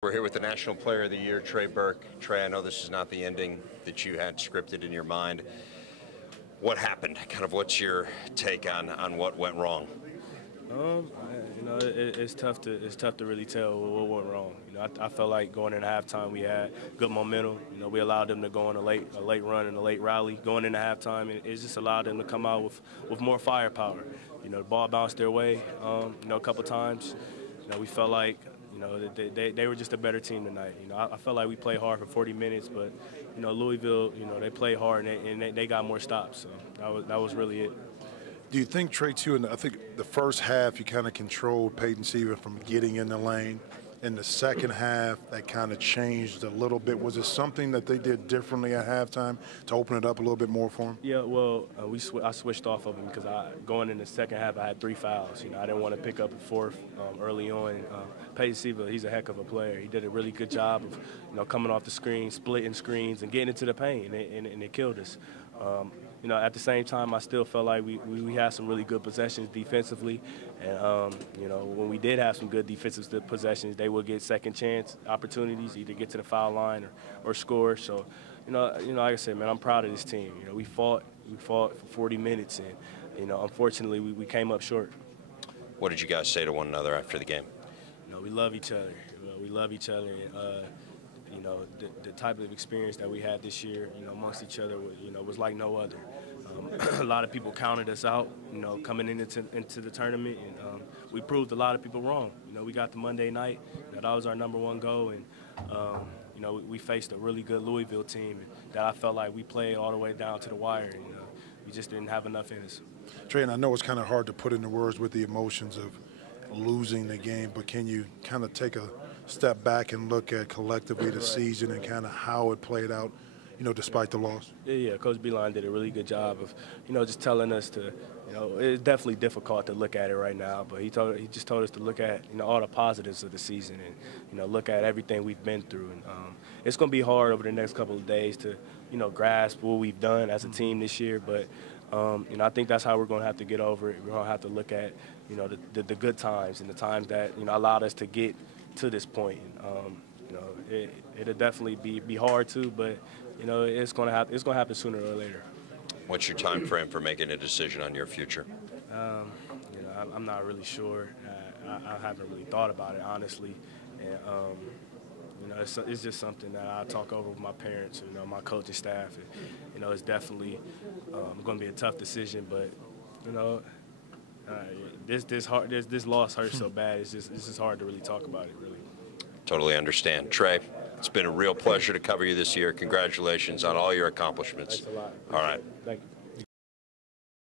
We're here with the National Player of the Year, Trey Burke. Trey, I know this is not the ending that you had scripted in your mind. What happened? Kind of what's your take on what went wrong? It's tough to really tell what went wrong. I felt like going into halftime we had good momentum. We allowed them to go on a late run and a late rally. Going into halftime, it just allowed them to come out with more firepower. The ball bounced their way, a couple times. We felt like they were just a better team tonight. I felt like we played hard for 40 minutes, but Louisville, they played hard and they got more stops. So that was really it. Do you think, Trey, too, I think the first half you kind of controlled Peyton Seaver from getting in the lane. In the second half, that kind of changed a little bit. Was it something that they did differently at halftime to open it up a little bit more for him? Yeah, well, I switched off of him because going in the second half, I had 3 fouls. I didn't want to pick up a fourth early on. Peyton Seaver, he's a heck of a player. He did a really good job of coming off the screen, splitting screens, and getting into the paint, and it killed us. At the same time, I still felt like we had some really good possessions defensively. And, when we did have some good defensive possessions, they would get second chance opportunities, either get to the foul line or score. So, like I said, man, I'm proud of this team. We fought for 40 minutes, and, unfortunately, we came up short. What did you guys say to one another after the game? We love each other. We love each other. The type of experience that we had this year, amongst each other, was like no other. A lot of people counted us out, coming into the tournament, and we proved a lot of people wrong. We got the Monday night. That was our #1 goal, and we faced a really good Louisville team that I felt like we played all the way down to the wire. And, we just didn't have enough in us. Trey, and I know it's kind of hard to put into words with the emotions of losing the game, but can you kind of take a step back and look at collectively the season and kind of how it played out, despite the loss? Yeah, Coach Beeline did a really good job of, just telling us to, it's definitely difficult to look at it right now, but he just told us to look at, all the positives of the season and, look at everything we've been through. And it's going to be hard over the next couple of days to, grasp what we've done as a team this year, but I think that's how we're going to have to get over it. We're going to have to look at, the good times and the times that, allowed us to get to this point. It'll definitely be hard too, but it's going to happen sooner or later. What's your time frame for making a decision on your future? I'm not really sure. I haven't really thought about it, honestly. And it's just something that I talk over with my parents, my coaching staff. And, it's definitely going to be a tough decision, but this loss hurts so bad. It's just hard to really talk about it, really. Totally understand. Trey, it's been a real pleasure to cover you this year. Congratulations on all your accomplishments. Thanks a lot. All right. Thank you.